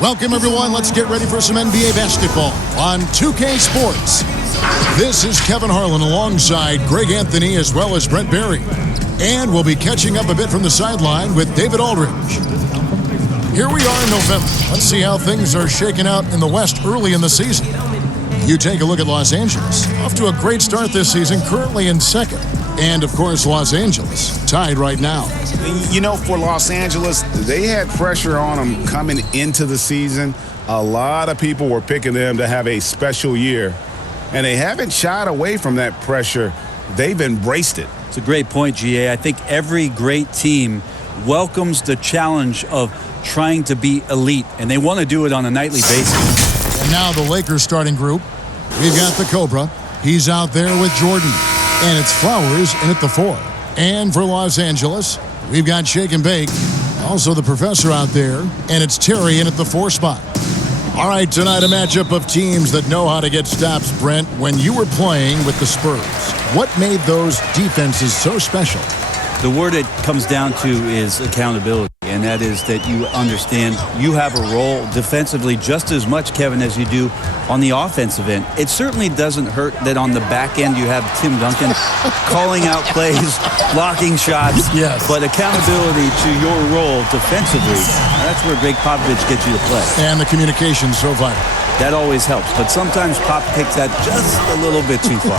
Welcome, everyone. Let's get ready for some NBA basketball on 2K Sports. This is Kevin Harlan alongside Greg Anthony as well as Brent Barry. And we'll be catching up a bit from the sideline with David Aldridge. Here we are in November. Let's see how things are shaking out in the West early in the season. You take a look at Los Angeles. Off to a great start this season, currently in second. And, of course, Los Angeles, tied right now. You know, for Los Angeles, they had pressure on them coming into the season. A lot of people were picking them to have a special year. And they haven't shied away from that pressure. They've embraced it. It's a great point, GA. I think every great team welcomes the challenge of trying to be elite, and they want to do it on a nightly basis. And now the Lakers starting group. We've got the Cobra. He's out there with Jordan. And it's Flowers in at the 4. And for Los Angeles, we've got Shake and Bake. Also the Professor out there. And it's Terry in at the 4 spot. All right, tonight a matchup of teams that know how to get stops, Brent. When you were playing with the Spurs, what made those defenses so special? The word it comes down to is accountability, and that is that you understand you have a role defensively just as much, Kevin, as you do on the offensive end. It certainly doesn't hurt that on the back end you have Tim Duncan calling out plays, blocking shots, yes. But accountability to your role defensively, that's where Greg Popovich gets you to play. And the communication's so vital. That always helps, but sometimes Pop takes that just a little bit too far.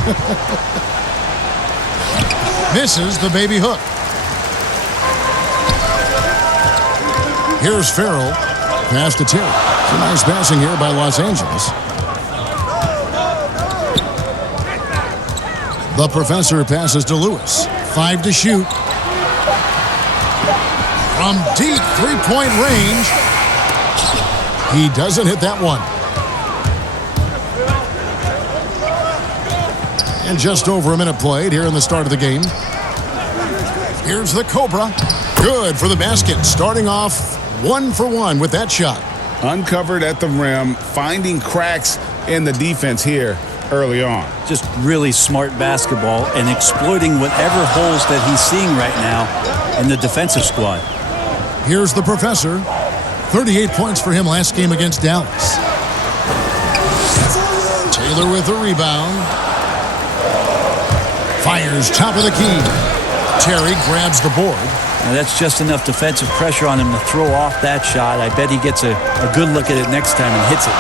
Misses the baby hook. Here's Farrell. Pass to Terry. It's a nice passing here by Los Angeles. The Professor passes to Lewis. 5 to shoot. From deep three-point range. He doesn't hit that one. And just over a minute played here in the start of the game. Here's the Cobra. Good for the basket. Starting off 1 for 1 with that shot. Uncovered at the rim, finding cracks in the defense here early on. Just really smart basketball and exploiting whatever holes that he's seeing right now in the defensive squad. Here's the Professor. 38 points for him last game against Dallas. Taylor with a rebound. Fires top of the key. Terry grabs the board. Now that's just enough defensive pressure on him to throw off that shot. I bet he gets a good look at it next time and hits it.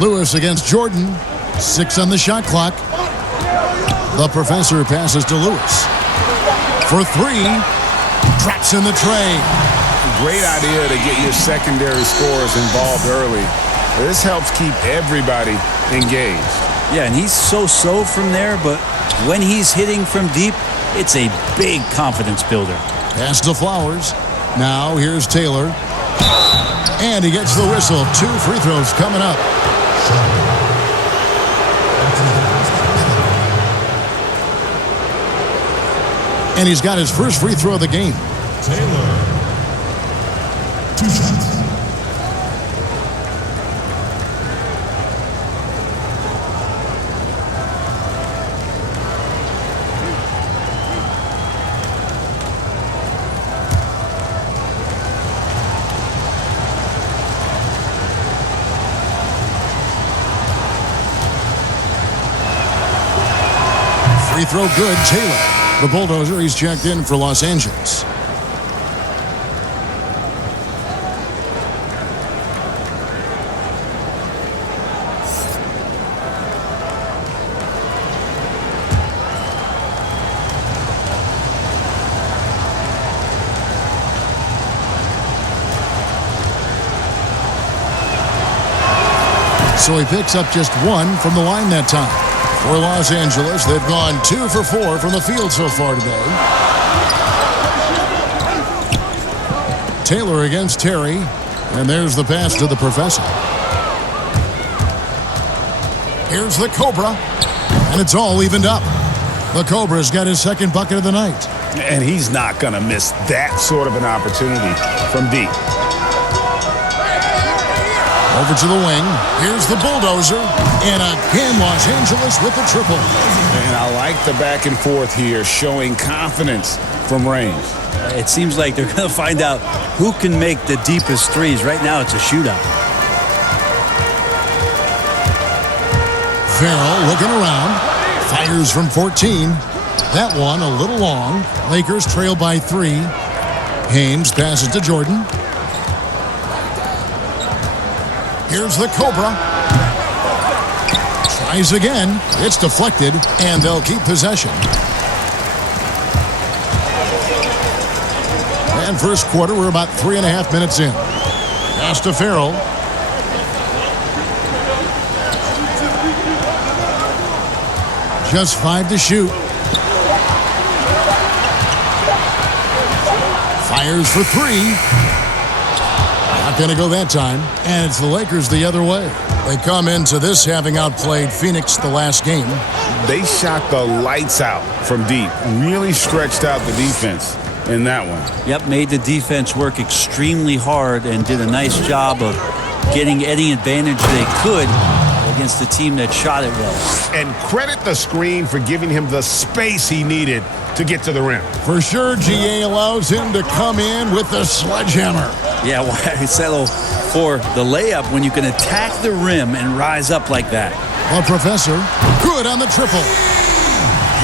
Lewis against Jordan. 6 on the shot clock. The Professor passes to Lewis. For 3. Drops in the tray. Great idea to get your secondary scorers involved early. This helps keep everybody engaged. Yeah, and he's so-so from there, but when he's hitting from deep, it's a big confidence builder. Pass to Flowers. Now here's Taylor. And he gets the whistle. 2 free throws coming up. And he's got his first free throw of the game. Taylor. 2 shots. Free throw good, Taylor. The Bulldozer, he's checked in for Los Angeles. So he picks up just 1 from the line that time. For Los Angeles, they've gone 2 for 4 from the field so far today. Taylor against Terry. And there's the pass to the Professor. Here's the Cobra. And it's all evened up. The Cobra's got his second bucket of the night. And he's not going to miss that sort of an opportunity from deep. Over to the wing. Here's the bulldozer. And again, Los Angeles with the triple. And I like the back and forth here, showing confidence from range. It seems like they're going to find out who can make the deepest threes. Right now, it's a shootout. Farrell looking around. Fires from 14. That one a little long. Lakers trail by 3. Haynes passes to Jordan. Here's the Cobra. Tries again. It's deflected, and they'll keep possession. And first quarter, we're about 3.5 minutes in. Pass to Farrell. Just 5 to shoot. Fires for 3. Not going to go that time. And it's the Lakers the other way. They come into this having outplayed Phoenix the last game. They shot the lights out from deep. Really stretched out the defense in that one. Yep, made the defense work extremely hard and did a nice job of getting any advantage they could against a team that shot it well. And credit the screen for giving him the space he needed to get to the rim. For sure, GA allows him to come in with the sledgehammer. Yeah, why settle for the layup when you can attack the rim and rise up like that? The Professor, good on the triple.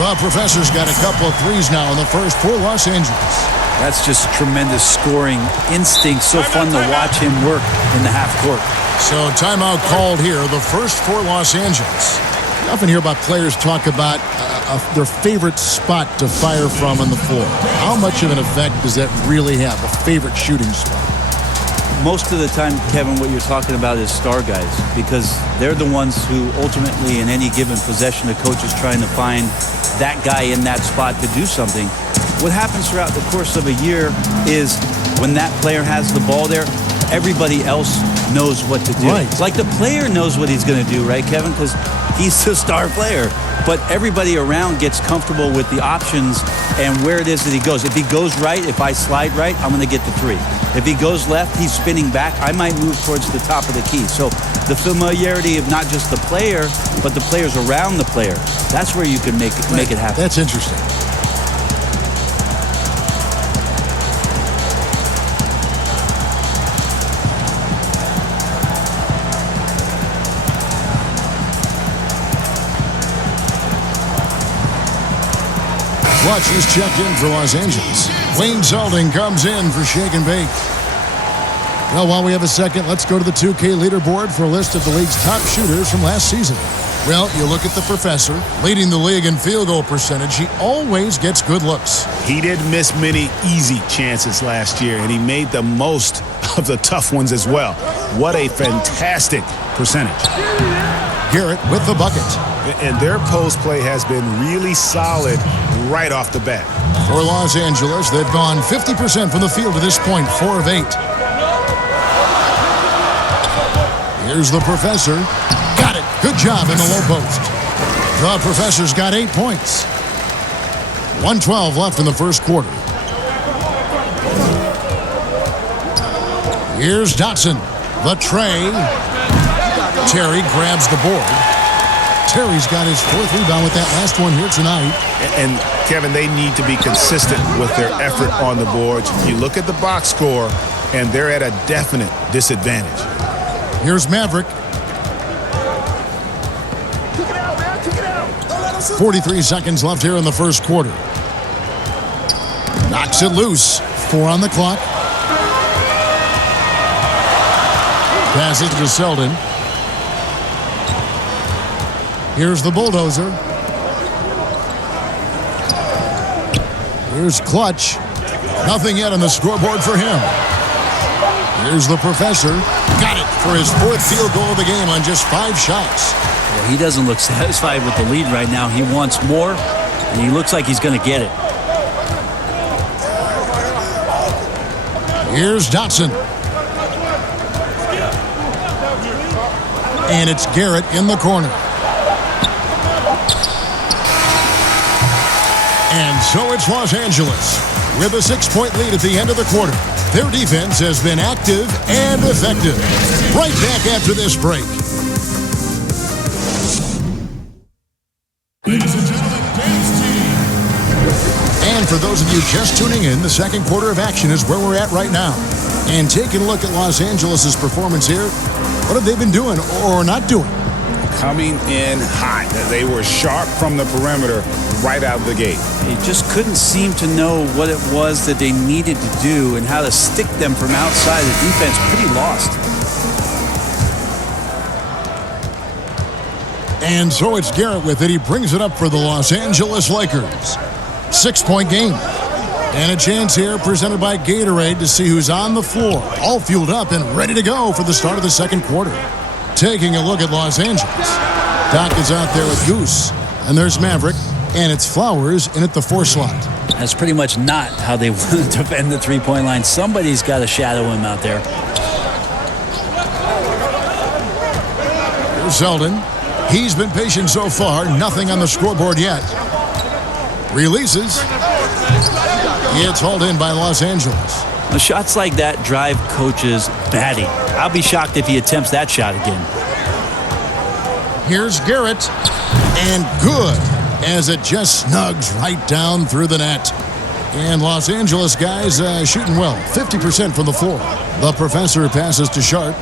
The Professor's got a couple of threes now in the first for Los Angeles. That's just tremendous scoring instinct. So fun to watch him work in the half court. So timeout called here, the first for Los Angeles. You often hear about players talk about their favorite spot to fire from on the floor. How much of an effect does that really have, a favorite shooting spot? Most of the time, Kevin, what you're talking about is star guys, because they're the ones who ultimately in any given possession, the coach is trying to find that guy in that spot to do something. What happens throughout the course of a year is when that player has the ball there, everybody else knows what to do. Right. Like the player knows what he's going to do, right, Kevin? Because he's the star player. But everybody around gets comfortable with the options and where it is that he goes. If he goes right, if I slide right, I'm going to get the 3. If he goes left, he's spinning back. I might move towards the top of the key. So the familiarity of not just the player, but the players around the player, that's where you can make it happen. That's interesting. Clutch is checked in for Los Angeles. Wayne Zeldin comes in for Shake and Bake. Well, while we have a second, let's go to the 2K leaderboard for a list of the league's top shooters from last season. Well, you look at the Professor, leading the league in field goal percentage. He always gets good looks. He didn't miss many easy chances last year, and he made the most of the tough ones as well. What a fantastic percentage. Garrett with the bucket. And their post play has been really solid right off the bat. For Los Angeles, they've gone 50% from the field to this point, 4 of 8. Here's the Professor. Got it. Good job in the low post. The Professor's got 8 points. 1:12 left in the first quarter. Here's Dotson. The tray. Terry grabs the board. Terry's got his 4th rebound with that last one here tonight. And, Kevin, they need to be consistent with their effort on the boards. You look at the box score, and they're at a definite disadvantage. Here's Maverick. 43 seconds left here in the first quarter. Knocks it loose. 4 on the clock. Passes to Zeldin. Here's the bulldozer. Here's Clutch. Nothing yet on the scoreboard for him. Here's the Professor. Got it for his 4th field goal of the game on just 5 shots. Well, he doesn't look satisfied with the lead right now. He wants more, and he looks like he's going to get it. Here's Dotson. And it's Garrett in the corner. And so it's Los Angeles with a 6-point lead at the end of the quarter. Their defense has been active and effective. Right back after this break. Ladies and gentlemen, dance team. And for those of you just tuning in, the second quarter of action is where we're at right now. And taking a look at Los Angeles' performance here, what have they been doing or not doing? Coming in hot. They were sharp from the perimeter right out of the gate. They just couldn't seem to know what it was that they needed to do and how to stick them from outside. The defense pretty lost. And so it's Garrett with it. He brings it up for the Los Angeles Lakers. 6-point game. And a chance here presented by Gatorade to see who's on the floor, all fueled up and ready to go for the start of the second quarter. Taking a look at Los Angeles. Doc is out there with Goose. And there's Maverick. And it's Flowers in at the 4 slot. That's pretty much not how they want to defend the three-point line. Somebody's got to shadow him out there. Here's Zeldin. He's been patient so far. Nothing on the scoreboard yet. Releases. It's hauled in by Los Angeles. The shots like that drive coaches batty. I'll be shocked if he attempts that shot again. Here's Garrett. And good, as it just snugs right down through the net. And Los Angeles guys shooting well. 50% from the floor. The professor passes to Sharp.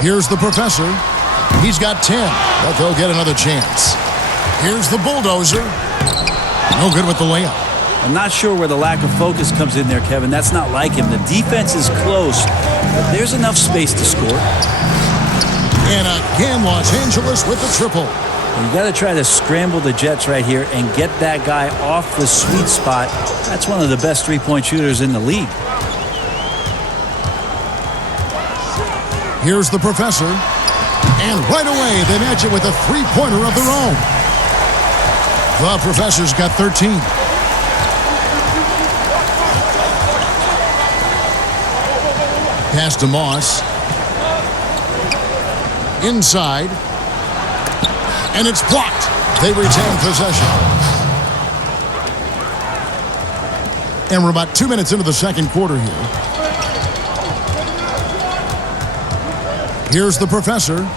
Here's the professor. He's got 10, but they'll get another chance. Here's the bulldozer. No good with the layup. I'm not sure where the lack of focus comes in there, Kevin. That's not like him. The defense is close, but there's enough space to score. And again, Los Angeles with the triple. You got to try to scramble the Jets right here and get that guy off the sweet spot. That's one of the best three-point shooters in the league. Here's the professor. And right away, they match it with a three-pointer of their own. The professor's got 13. Pass to Moss. Inside. And it's blocked. They retain possession. And we're about 2 minutes into the second quarter here. Here's the professor.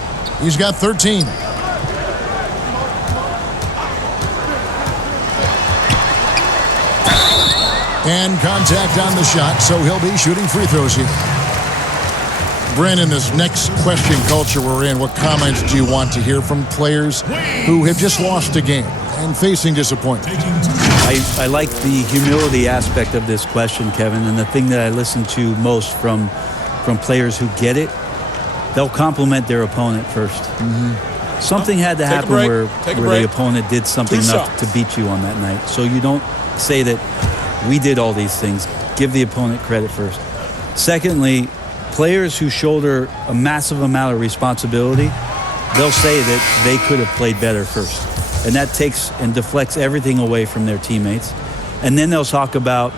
He's got 13. And contact on the shot, so he'll be shooting free throws here. Brandon, this next question culture we're in, what comments do you want to hear from players who have just lost a game and facing disappointment? I like the humility aspect of this question, Kevin, and the thing that I listen to most from players who get it, they'll compliment their opponent first. Mm-hmm. Something had to happen where the opponent did something enough to beat you on that night. So you don't say that we did all these things. Give the opponent credit first. Secondly, players who shoulder a massive amount of responsibility, they'll say that they could have played better first. And that takes and deflects everything away from their teammates. And then they'll talk about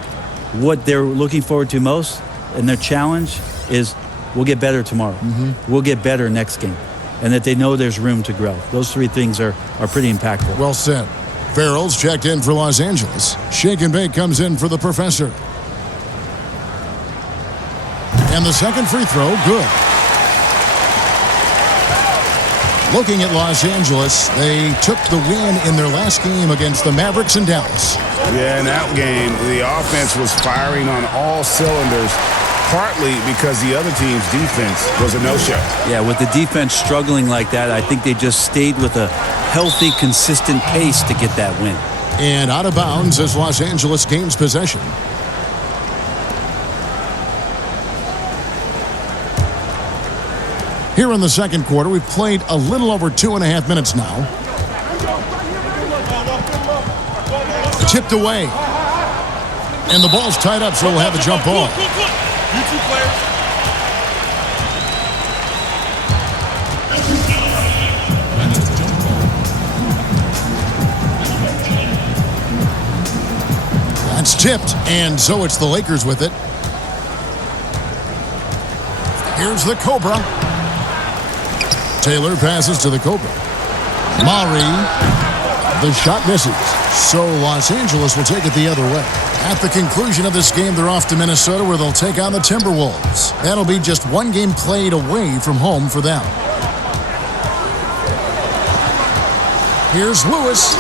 what they're looking forward to most, and their challenge is we'll get better tomorrow. Mm-hmm. We'll get better next game. And that they know there's room to grow. Those three things are pretty impactful. Well said. Farrell's checked in for Los Angeles. Shake and Bake comes in for the professor. And the second free throw, good. Looking at Los Angeles, they took the win in their last game against the Mavericks in Dallas. Yeah, in that game, the offense was firing on all cylinders, partly because the other team's defense was a no-show. Yeah, with the defense struggling like that, I think they just stayed with a healthy, consistent pace to get that win. And out of bounds as Los Angeles gains possession. Here in the second quarter, we've played a little over 2.5 minutes now. Tipped away. And the ball's tied up, so we'll have a jump ball. You two players. That's tipped, and so it's the Lakers with it. Here's the Cobra. Taylor passes to the Cobra. Maury. The shot misses. So Los Angeles will take it the other way. At the conclusion of this game, they're off to Minnesota where they'll take on the Timberwolves. That'll be just one game played away from home for them. Here's Lewis.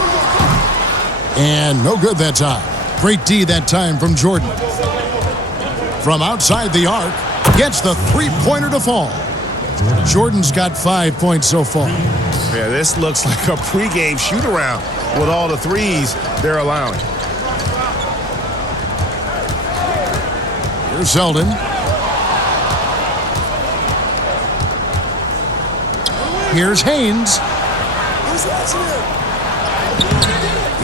And no good that time. Great D that time from Jordan. From outside the arc, gets the three-pointer to fall. Jordan's got 5 points so far. Yeah, this looks like a pregame shoot-around with all the threes they're allowing. Here's Zeldin. Here's Haynes.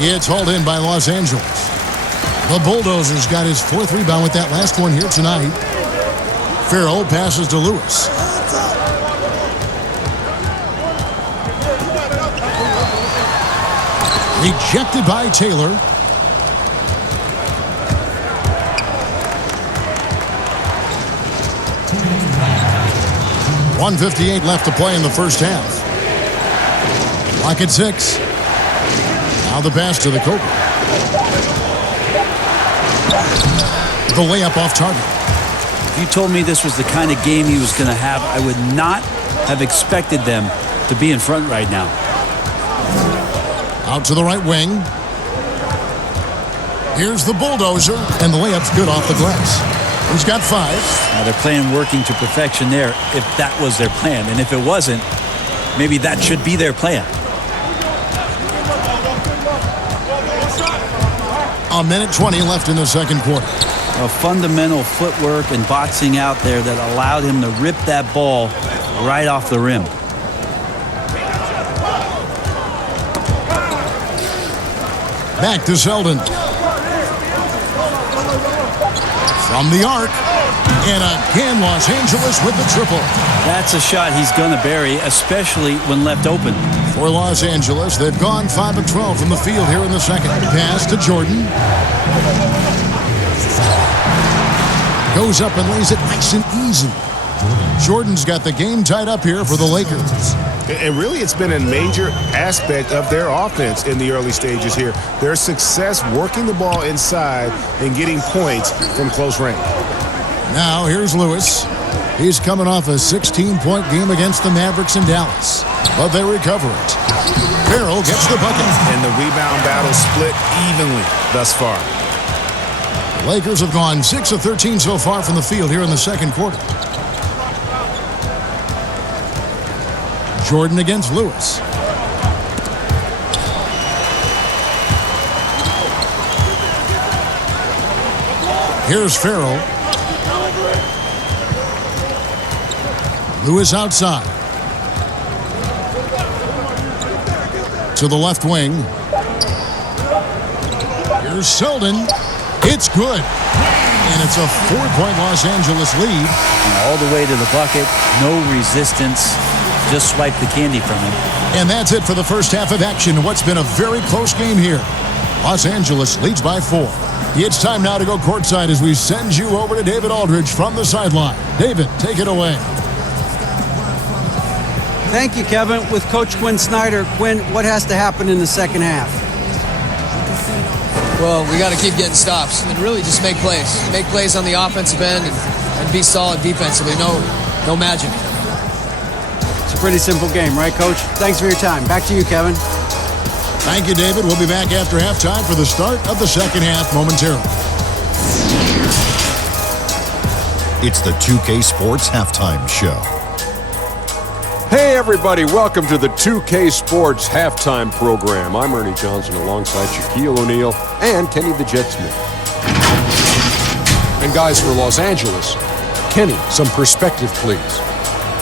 It's hauled in by Los Angeles. The Bulldozers got his 4th rebound with that last one here tonight. Farrell passes to Lewis. Rejected by Taylor. .158 left to play in the first half. Clock at 6. Now the pass to the Cobra. The layup off target. If you told me this was the kind of game he was going to have, I would not have expected them to be in front right now. Out to the right wing. Here's the Bulldozer, and the layup's good off the glass. He's got 5. Now they're playing working to perfection there if that was their plan. And if it wasn't, maybe that should be their plan. A minute 20 left in the second quarter. A fundamental footwork and boxing out there that allowed him to rip that ball right off the rim. Back to Zeldin. From the arc. And again, Los Angeles with the triple. That's a shot he's going to bury, especially when left open. For Los Angeles, they've gone 5 of 12 from the field here in the second. Pass to Jordan. Goes up and lays it nice and easy. Jordan's got the game tied up here for the Lakers. And really, it's been a major aspect of their offense in the early stages here. Their success working the ball inside and getting points from close range. Now, here's Lewis. He's coming off a 16-point game against the Mavericks in Dallas. But they recover it. Farrell gets the bucket. And the rebound battle split evenly thus far. The Lakers have gone 6 of 13 so far from the field here in the second quarter. Jordan against Lewis. Here's Farrell. Lewis outside. To the left wing. Here's Zeldin. It's good. And it's a 4-point Los Angeles lead. And all the way to the bucket. No resistance. Just swipe the candy from him. And that's it for the first half of action. What's been a very close game here. Los Angeles leads by 4. It's time now to go courtside as we send you over to David Aldridge from the sideline. David, take it away. Thank you, Kevin. With Coach Quinn Snyder. Quinn, what has to happen in the second half? Well, we got to keep getting stops and really just make plays. Make plays on the offensive end and be solid defensively. No magic. It's a pretty simple game, right, Coach? Thanks for your time. Back to you, Kevin. Thank you, David. We'll be back after halftime for the start of the second half momentarily. It's the 2K Sports Halftime Show. Hey everybody, welcome to the 2K Sports Halftime Program. I'm Ernie Johnson alongside Shaquille O'Neal and Kenny the Jet Smith. And guys, for Los Angeles, Kenny, some perspective please.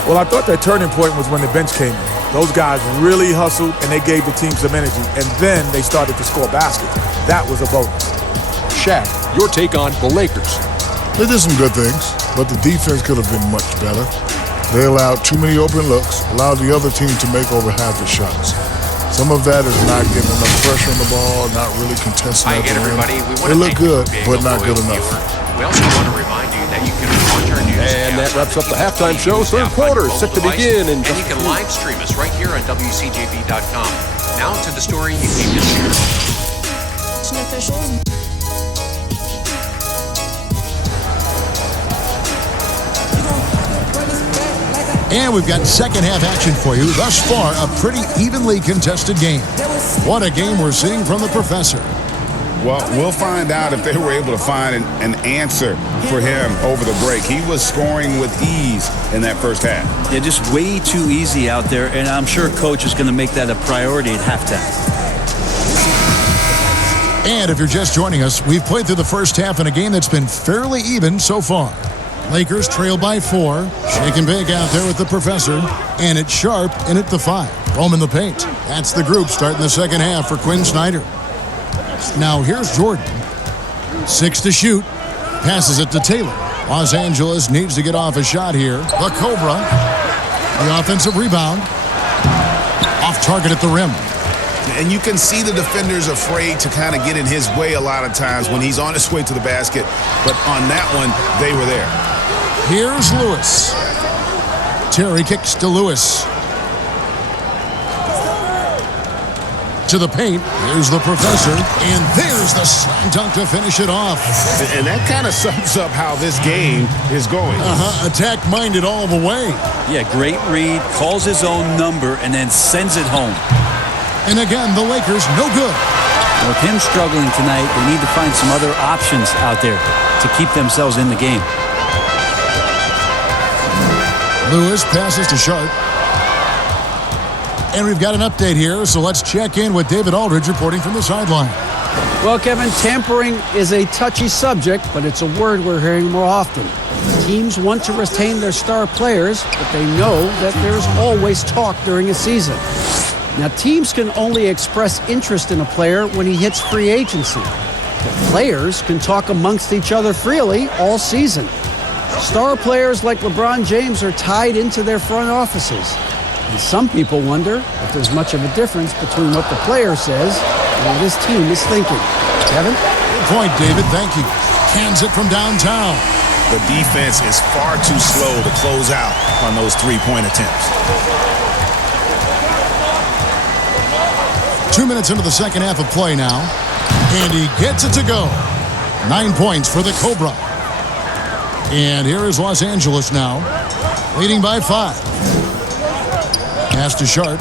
Well, I thought that turning point was when the bench came in. Those guys really hustled and they gave the team some energy, and then they started to score baskets. That was a bonus. Shaq, your take on the Lakers. They did some good things, but the defense could have been much better. They allowed too many open looks, allowed the other team to make over half the shots. Some of that is not getting enough pressure on the ball, not really contesting at the rim. They look good, but not good enough. We also want to remind you that you can watch our news. And that wraps up the halftime show. Third quarter is set to begin. And you can live stream us right here on WCJB.com. Now to the story you came to share. sanitation officials. And we've got second half action for you. Thus far, a pretty evenly contested game. What a game we're seeing from the professor. Well, we'll find out if they were able to find an answer for him over the break. He was scoring with ease in that first half. Yeah, just way too easy out there, and I'm sure Coach is going to make that a priority at halftime. And if you're just joining us, we've played through the first half in a game that's been fairly even so far. Lakers trail by 4. Shake and bake out there with the professor. And it's Sharp in at the 5. Home in the paint. That's the group starting the second half for Quinn Snyder. Now here's Jordan. 6 to shoot. Passes it to Taylor. Los Angeles needs to get off a shot here. The Cobra. The offensive rebound. Off target at the rim. And you can see the defenders afraid to kind of get in his way a lot of times when he's on his way to the basket. But on that one, they were there. Here's Lewis. Terry kicks to Lewis. To the paint. Here's the professor. And there's the slam dunk to finish it off. And that kind of sums up how this game is going. Attack-minded all the way. Yeah, great read. Calls his own number and then sends it home. And again, the Lakers no good. With him struggling tonight, they need to find some other options out there to keep themselves in the game. Lewis passes to Sharp. And we've got an update here, so let's check in with David Aldridge reporting from the sideline. Well, Kevin, tampering is a touchy subject, but it's a word we're hearing more often. Teams want to retain their star players, but they know that there's always talk during a season. Now, teams can only express interest in a player when he hits free agency. But players can talk amongst each other freely all season. Star players like LeBron James are tied into their front offices. And some people wonder if there's much of a difference between what the player says and what his team is thinking. Kevin? Good point, David. Thank you. Cans it from downtown. The defense is far too slow to close out on those three-point attempts. 2 minutes into the second half of play now. And he gets it to go. 9 points for the Cobra. And here is Los Angeles now, leading by 5. Pass to Sharp.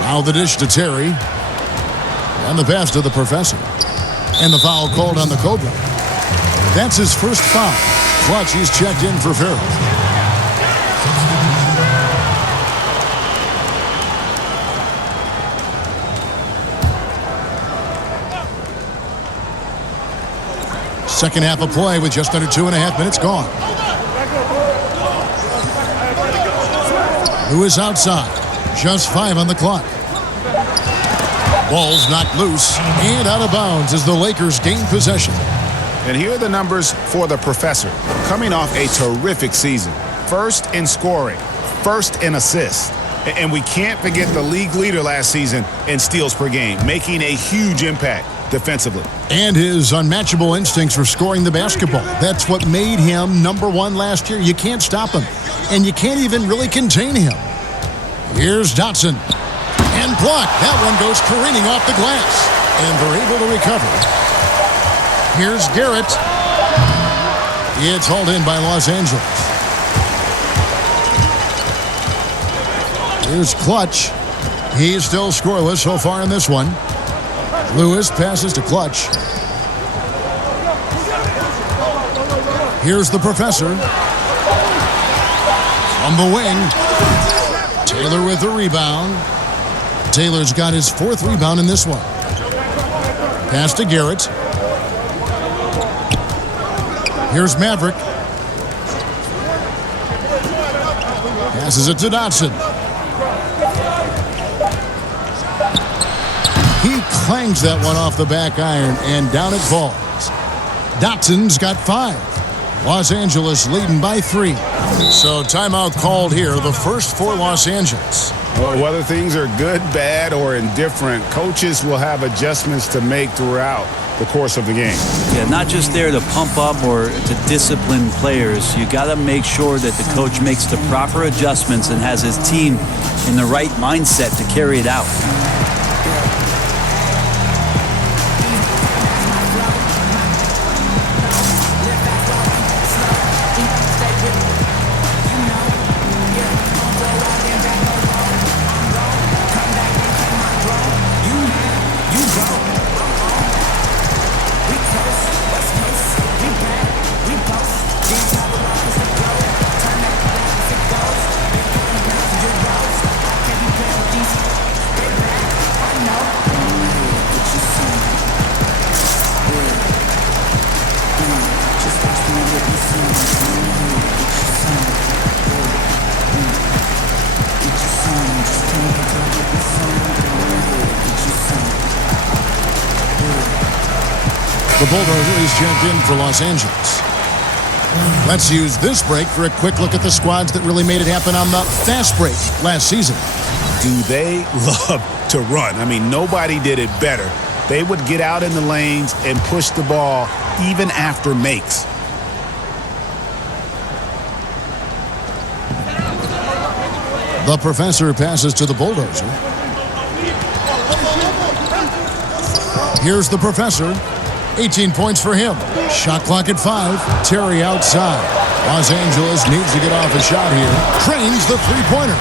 Now the dish to Terry. And the pass to the professor. And the foul called on the Cobra. That's his first foul. Clutch, he's checked in for Ferrell. Second half of play with just under 2.5 minutes gone. Lewis outside. Just 5 on the clock. Ball's knocked loose and out of bounds as the Lakers gain possession. And here are the numbers for the professor. Coming off a terrific season. First in scoring. First in assists. And we can't forget the league leader last season in steals per game, making a huge impact defensively. And his unmatchable instincts for scoring the basketball. That's what made him #1 last year. You can't stop him. And you can't even really contain him. Here's Dotson. And blocked. That one goes careening off the glass. And they're able to recover. Here's Garrett. It's hauled in by Los Angeles. Here's Clutch. He's still scoreless so far in this one. Lewis passes to Clutch. Here's the professor. From the wing. Taylor with the rebound. Taylor's got his 4th rebound in this one. Pass to Garrett. Here's Maverick. Passes it to Dotson. He clangs that one off the back iron, and down it falls. Dotson's got 5. Los Angeles leading by 3. So timeout called here, the first for Los Angeles. Well, whether things are good, bad, or indifferent, coaches will have adjustments to make throughout. the course of the game. Yeah, not just there to pump up or to discipline players. You got to make sure that the coach makes the proper adjustments and has his team in the right mindset to carry it out. The Bulldozers checked in for Los Angeles. Let's use this break for a quick look at the squads that really made it happen on the fast break last season. Do they love to run? I mean, nobody did it better. They would get out in the lanes and push the ball even after makes. The Professor passes to the Bulldozer. Here's the Professor. 18 points for him. Shot clock at 5. Terry outside. Los Angeles needs to get off a shot here. Trains the three-pointer.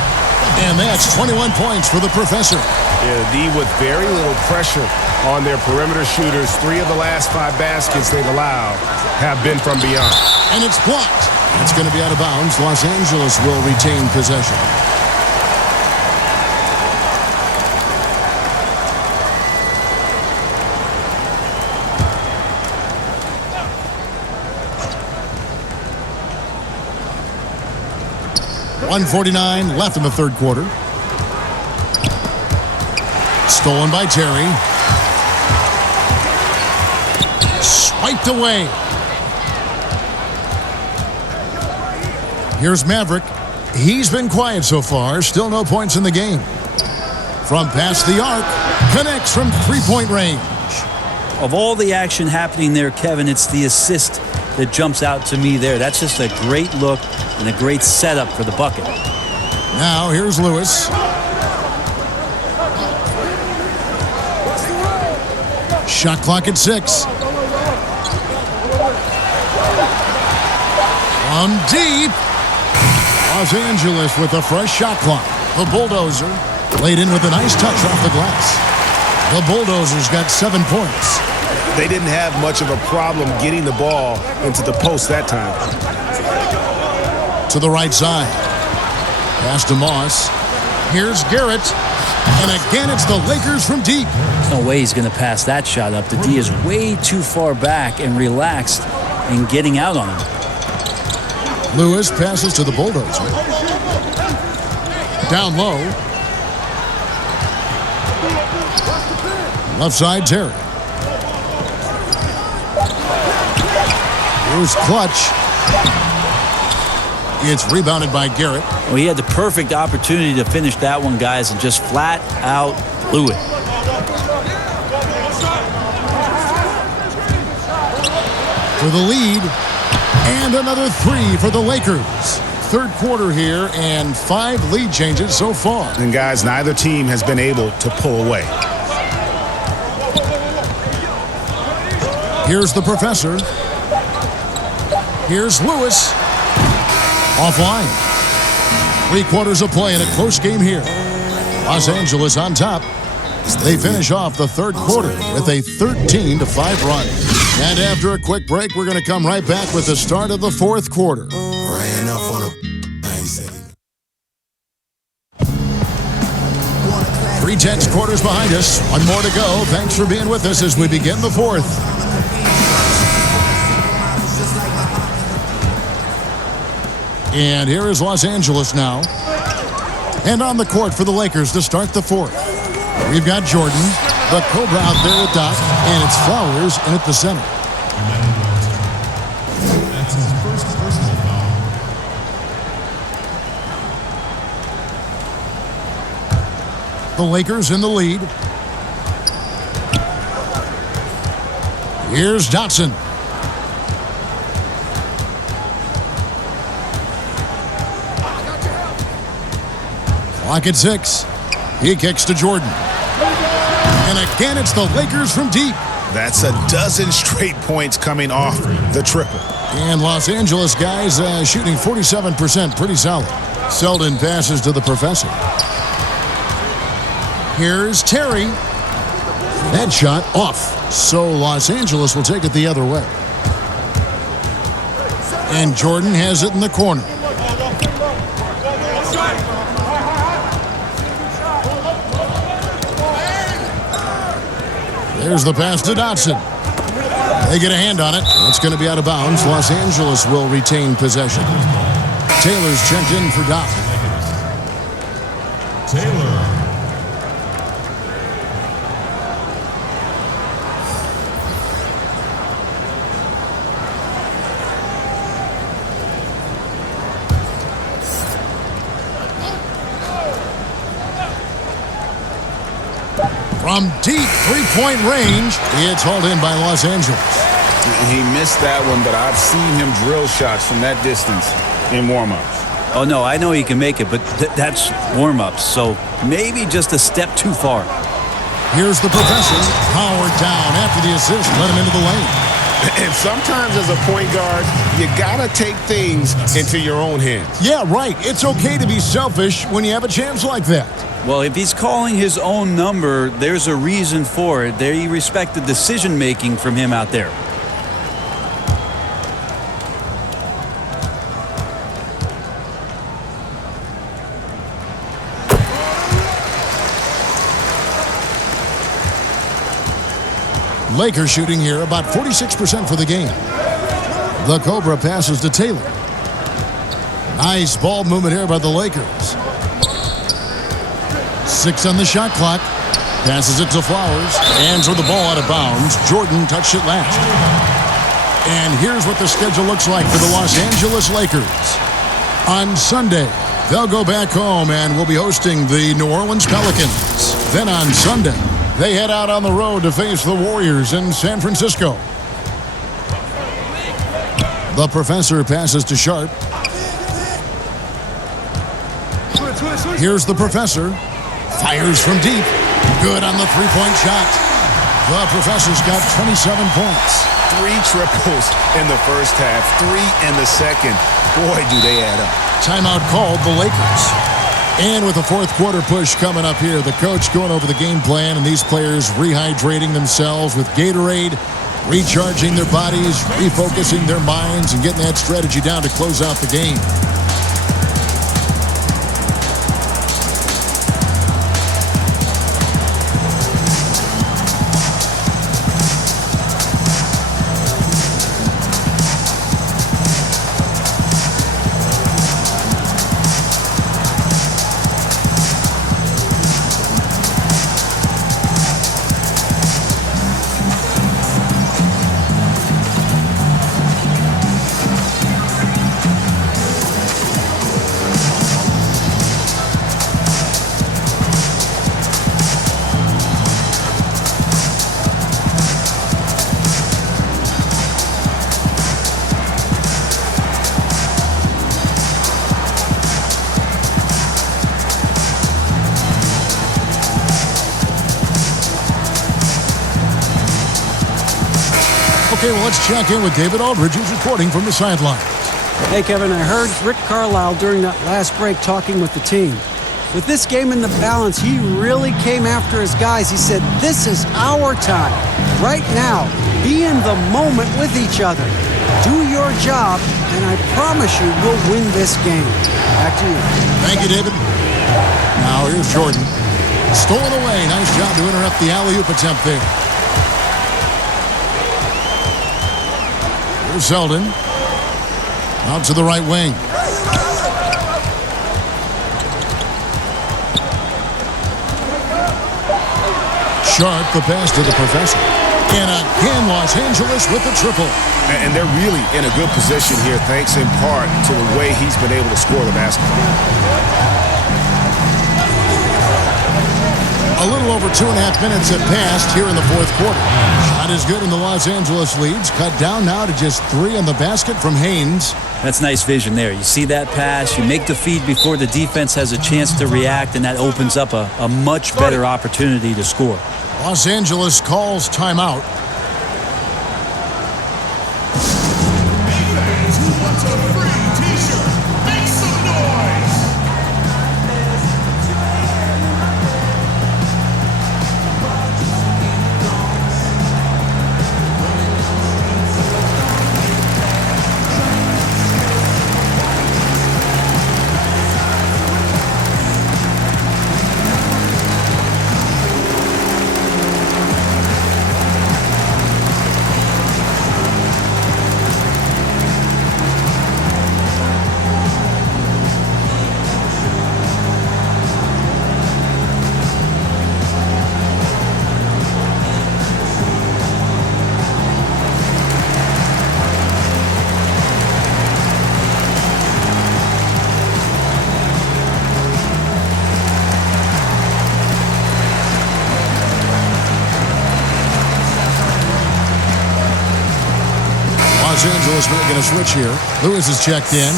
And that's 21 points for the Professor. Yeah, the D with very little pressure on their perimeter shooters. 3 of the last 5 baskets they've allowed have been from beyond. And it's blocked. It's going to be out of bounds. Los Angeles will retain possession. .149 left in the third quarter. Stolen by Terry. Swiped away. Here's Maverick. He's been quiet so far. Still no points in the game. From past the arc. Connects from three-point range. Of all the action happening there, Kevin, it's the assist that jumps out to me there. That's just a great look and a great setup for the bucket. Now here's Lewis. Shot clock at 6. From deep. Los Angeles with a fresh shot clock. The Bulldozer laid in with a nice touch off the glass. The Bulldozers got 7 points. They didn't have much of a problem getting the ball into the post that time. To the right side. Pass to Moss. Here's Garrett. And again, it's the Lakers from deep. No way he's going to pass that shot up. The D is way too far back and relaxed in getting out on him. Lewis passes to the Bulldozer. Down low. Left side, Terry. Here's Clutch. It's rebounded by Garrett. Well, he had the perfect opportunity to finish that one, guys, and just flat out blew it. For the lead. And another 3 for the Lakers. Third quarter here and 5 lead changes so far. And guys, neither team has been able to pull away. Here's the Professor. Here's Lewis. Offline. 3 quarters of play in a close game here. Los Angeles on top. They finish off the third quarter with a 13-5 run. And after a quick break, we're going to come right back with the start of the fourth quarter. Ran up on a... 3 quarters behind us. 1 more to go. Thanks for being with us as we begin the fourth. And here is Los Angeles now. And on the court for the Lakers to start the fourth. We've got Jordan, the Cobra out there with Doc, and it's Flowers in at the center. That's his first personal foul. The Lakers in the lead. Here's Dotson. Clock at 6. He kicks to Jordan. And again, it's the Lakers from deep. That's a dozen straight points coming off the triple. And Los Angeles guys shooting 47%, pretty solid. Selden passes to the professor. Here's Terry. That shot off. So Los Angeles will take it the other way. And Jordan has it in the corner. There's the pass to Dotson. They get a hand on it. It's going to be out of bounds. Los Angeles will retain possession. Taylor's checked in for Doc. Taylor. From deep three-point range, it's hauled in by Los Angeles. He missed that one, but I've seen him drill shots from that distance in warm-ups. Oh, no, I know he can make it, but that's warm-ups, so maybe just a step too far. Here's the professor. Powered down after the assist. Let him into the lane. And sometimes as a point guard, you got to take things into your own hands. Yeah, right. It's okay to be selfish when you have a chance like that. Well, if he's calling his own number, there's a reason for it. They respect the decision-making from him out there. Lakers shooting here about 46% for the game. The Cobra passes to Taylor. Nice ball movement here by the Lakers. 6 on the shot clock. Passes it to Flowers. Hands with the ball out of bounds. Jordan touched it last. And here's what the schedule looks like for the Los Angeles Lakers. On Sunday, they'll go back home and will be hosting the New Orleans Pelicans. Then on Sunday, they head out on the road to face the Warriors in San Francisco. The professor passes to Sharp. Here's the professor. Fires from deep. Good on the three-point shot. The professor's got 27 points. 3 triples in the first half, 3 in the second. Boy, do they add up. Timeout called the Lakers. And with the fourth quarter push coming up here, the coach going over the game plan and these players rehydrating themselves with Gatorade, recharging their bodies, refocusing their minds, and getting that strategy down to close out the game. Okay, well, let's check in with David Aldridge, who's reporting from the sidelines. Hey, Kevin, I heard Rick Carlisle during that last break talking with the team. With this game in the balance, he really came after his guys. He said, this is our time. Right now, be in the moment with each other. Do your job, and I promise you we'll win this game. Back to you. Thank you, David. Now here's Jordan. Stolen away. Nice job to interrupt the alley-oop attempt there. Here's Selden. Out to the right wing. Sharp, the pass to the professor. And again, Los Angeles with the triple. And they're really in a good position here, thanks in part to the way he's been able to score the basketball. A little over over 2.5 minutes have passed here in the fourth quarter. Shot is good, and the Los Angeles leads cut down now to just 3 on the basket from Haynes. That's nice vision there. You see that pass, you make the feed before the defense has a chance to react, and that opens up a much better opportunity to score. Los Angeles calls timeout. Who wants a free t-shirt? Make some noise! Los Angeles making a switch here. Lewis is checked in.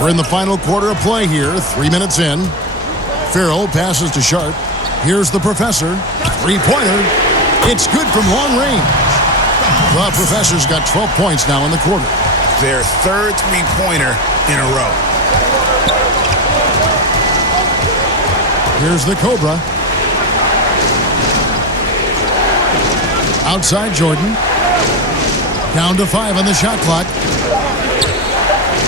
We're in the final quarter of play here. 3 minutes in. Farrell passes to Sharp. Here's the Professor. Three-pointer. It's good from long range. The Professor's got 12 points now in the quarter. Their third three-pointer in a row. Here's the Cobra. Outside Jordan. Down to 5 on the shot clock.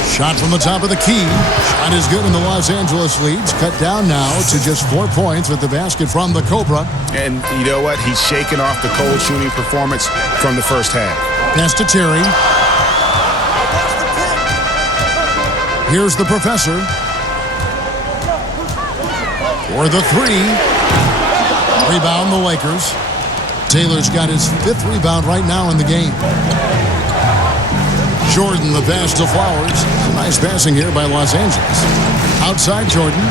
Shot from the top of the key. Shot is good, and the Los Angeles leads cut down now to just 4 points with the basket from the Cobra. And you know what? He's shaking off the cold shooting performance from the first half. Pass to Terry. Here's the Professor. For the 3. Rebound the Lakers. Taylor's got his 5th rebound right now in the game. Jordan, the pass to Flowers. Nice passing here by Los Angeles. Outside Jordan.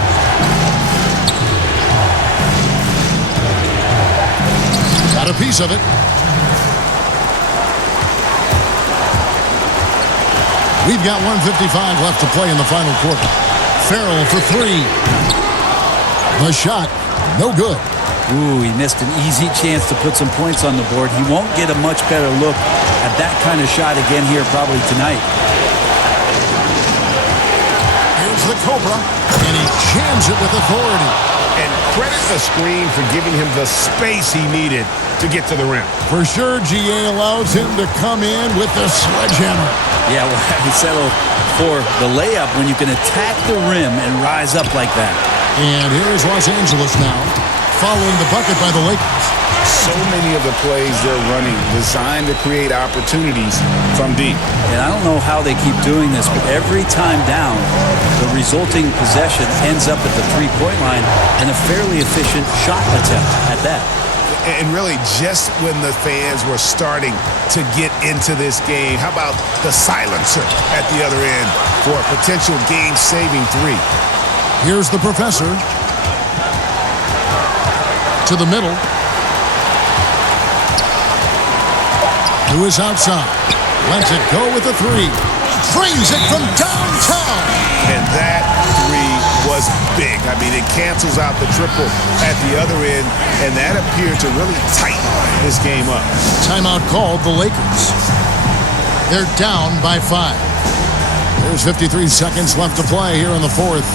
Got a piece of it. We've got 1:55 left to play in the final quarter. Farrell for 3. The shot, no good. Ooh, he missed an easy chance to put some points on the board. He won't get a much better look at that kind of shot again here probably tonight. Here's the Cobra, and he jams it with authority. And credit the screen for giving him the space he needed to get to the rim. For sure, GA allows him to come in with the sledgehammer. Yeah, well, he settled for the layup when you can attack the rim and rise up like that. And here is Los Angeles now, following the bucket by the Lakers. So many of the plays they're running designed to create opportunities from deep. And I don't know how they keep doing this, but every time down, the resulting possession ends up at the three-point line and a fairly efficient shot attempt at that. And really, just when the fans were starting to get into this game, how about the silencer at the other end for a potential game-saving 3? Here's the Professor. To the middle. To his outside. Lets it go with a 3. Brings it from downtown. And that 3 was big. I mean, it cancels out the triple at the other end, and that appeared to really tighten this game up. Timeout called the Lakers. They're down by 5. There's 53 seconds left to play here in the fourth.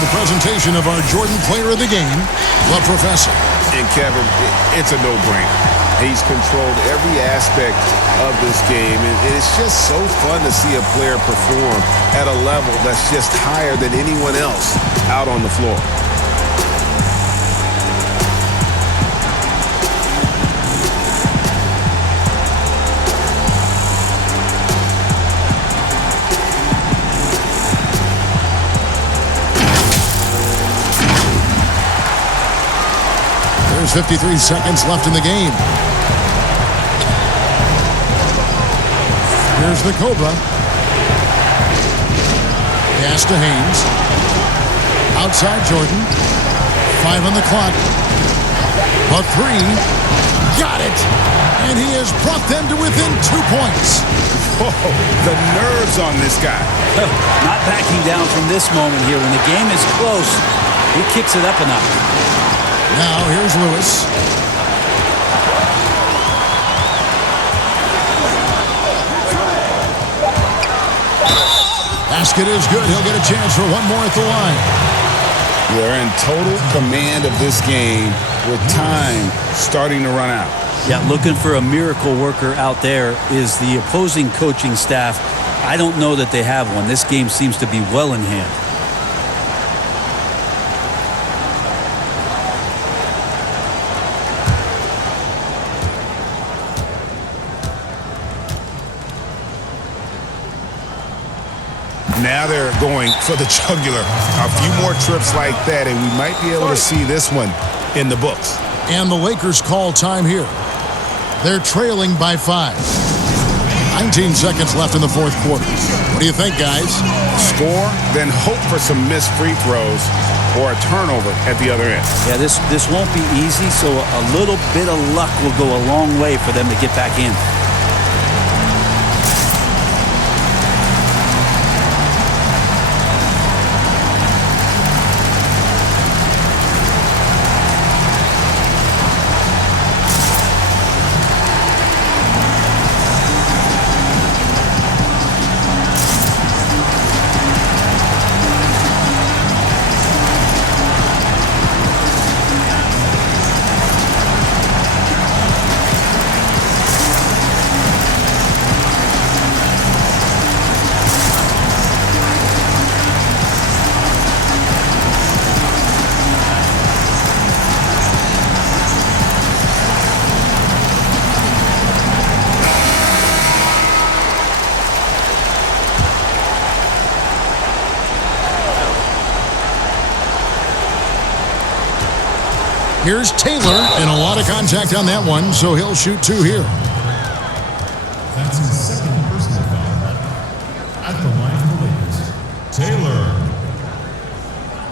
the presentation of our Jordan Player of the Game, the Professor. And Kevin, it's a no-brainer. He's controlled every aspect of this game, and it's just so fun to see a player perform at a level that's just higher than anyone else out on the floor. There's 53 seconds left in the game. Here's the Cobra. Pass to Haynes. Outside Jordan. 5 on the clock. A 3. Got it! And he has brought them to within 2 points. Whoa, the nerves on this guy. Not backing down from this moment here. When the game is close, he kicks it up a notch. Now here's Lewis. Basket is good. He'll get a chance for one more at the line. They're in total command of this game with time starting to run out. Yeah, looking for a miracle worker out there is the opposing coaching staff. I don't know that they have one. This game seems to be well in hand. Now they're going for the jugular. A few more trips like that, and we might be able to see this one in the books. And the Lakers call time here. They're trailing by 5. 19 seconds left in the fourth quarter. What do you think, guys? Score, then hope for some missed free throws or a turnover at the other end. Yeah, this won't be easy, so a little bit of luck will go a long way for them to get back in. Here's Taylor, and a lot of contact on that one, so he'll shoot 2 here. That's his second personal foul. At the line for the Lakers, Taylor.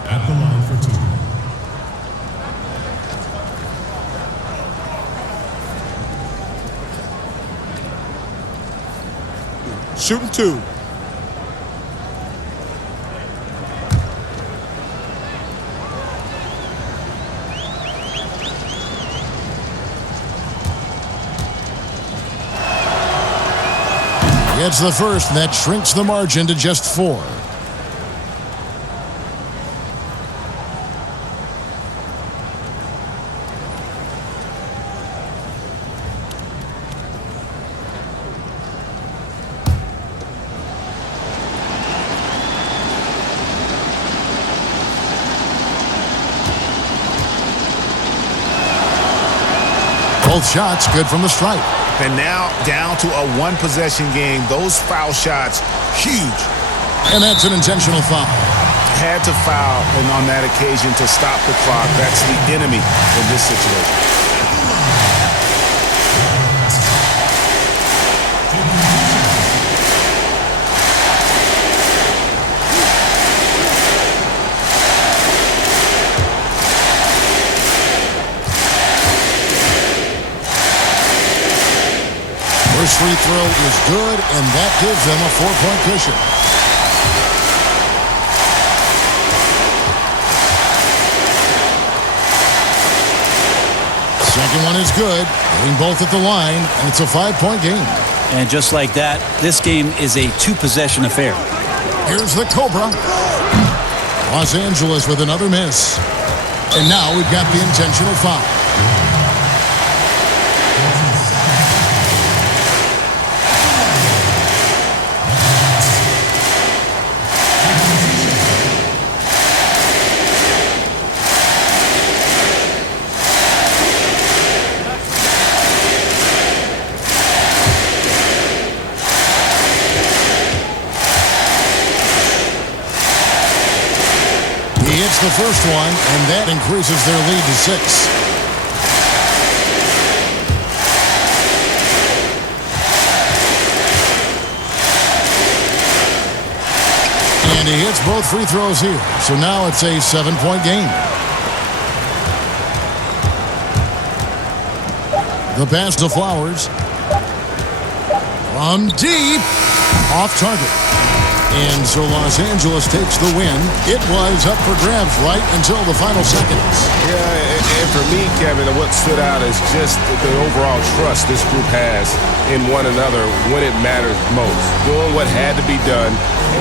At the line for 2. Shooting 2. Gets the first, and that shrinks the margin to just 4. Both shots good from the stripe. And now down to a one-possession game. Those foul shots, huge. And that's an intentional foul. Had to foul, and on that occasion to stop the clock. That's the enemy in this situation. First free throw is good, and that gives them a 4-point cushion. Second one is good, hitting both at the line, and it's a 5-point game. And just like that, this game is a 2-possession affair. Here's the Cobra. Los Angeles with another miss. And now we've got the intentional foul. The first one, and that increases their lead to 6. And he hits both free throws here, so now it's a 7-point game. The pass to Flowers. From deep, off target. And so Los Angeles takes the win. It was up for grabs right until the final seconds. Yeah, and for me, Kevin, what stood out is just the overall trust this group has in one another when it matters most. Doing what had to be done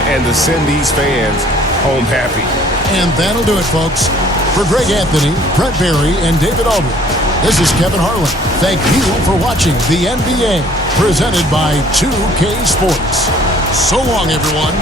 and to send these fans home happy. And that'll do it, folks. For Greg Anthony, Brent Barry, and David Albert, this is Kevin Harlan. Thank you for watching the NBA, presented by 2K Sports. So long, everyone.